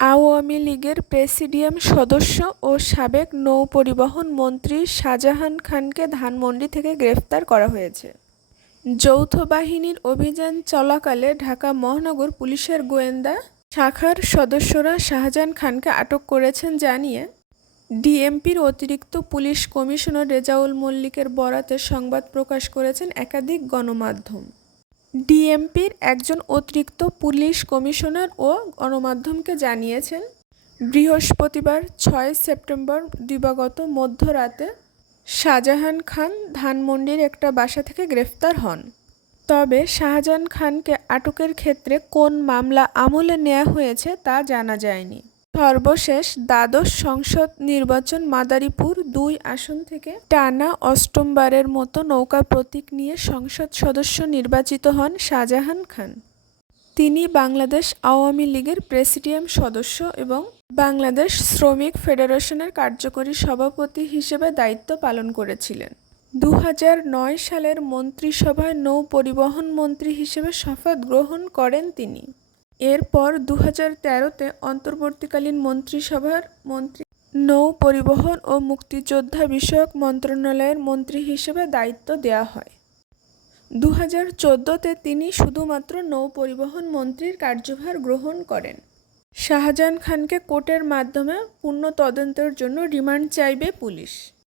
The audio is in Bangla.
আওয়ামী লীগের প্রেসিডিয়াম সদস্য ও সাবেক নৌপরিবহন মন্ত্রী শাহজাহান খানকে ধানমন্ডি থেকে গ্রেফতার করা হয়েছে। যৌথ বাহিনীর অভিযান চলাকালে ঢাকা মহানগর পুলিশের গোয়েন্দা শাখার সদস্যরা শাহজাহান খানকে আটক করেছেন জানিয়ে, ডিএমপির অতিরিক্ত পুলিশ কমিশনার রেজাউল মল্লিকের বরাতে সংবাদ প্রকাশ করেছেন একাধিক গণমাধ্যম। ডিএমপির একজন অতিরিক্ত পুলিশ কমিশনার ও গণমাধ্যমকে জানিয়েছেন, বৃহস্পতিবার ছয় সেপ্টেম্বর দিবাগত মধ্যরাতে শাহজাহান খান ধানমন্ডির একটা বাসা থেকে গ্রেফতার হন। তবে শাহজাহান খানকে আটকের ক্ষেত্রে কোন মামলা আমলে নেওয়া হয়েছে তা জানা যায়নি। সর্বশেষ দ্বাদশ সংসদ নির্বাচন মাদারীপুর দুই আসন থেকে টানা অষ্টমবারের মতো নৌকা প্রতীক নিয়ে সংসদ সদস্য নির্বাচিত হন শাহজাহান খান। তিনি বাংলাদেশ আওয়ামী লীগের প্রেসিডিয়াম সদস্য এবং বাংলাদেশ শ্রমিক ফেডারেশনের কার্যকরী সভাপতি হিসেবে দায়িত্ব পালন করেছিলেন। দু সালের মন্ত্রিসভায় নৌ পরিবহন মন্ত্রী হিসেবে শপথ গ্রহণ করেন তিনি। এরপর দু হাজার তেরোতে অন্তর্বর্তীকালীন মন্ত্রিসভার মন্ত্রী নৌ পরিবহন ও মুক্তিযোদ্ধা বিষয়ক মন্ত্রণালয়ের মন্ত্রী হিসেবে দায়িত্ব দেওয়া হয়। দু হাজার চোদ্দোতে তিনি শুধুমাত্র নৌ পরিবহন মন্ত্রীর কার্যভার গ্রহণ করেন। শাহজাহান খানকে কোর্টের মাধ্যমে পূর্ণ তদন্তের জন্য রিমান্ড চাইবে পুলিশ।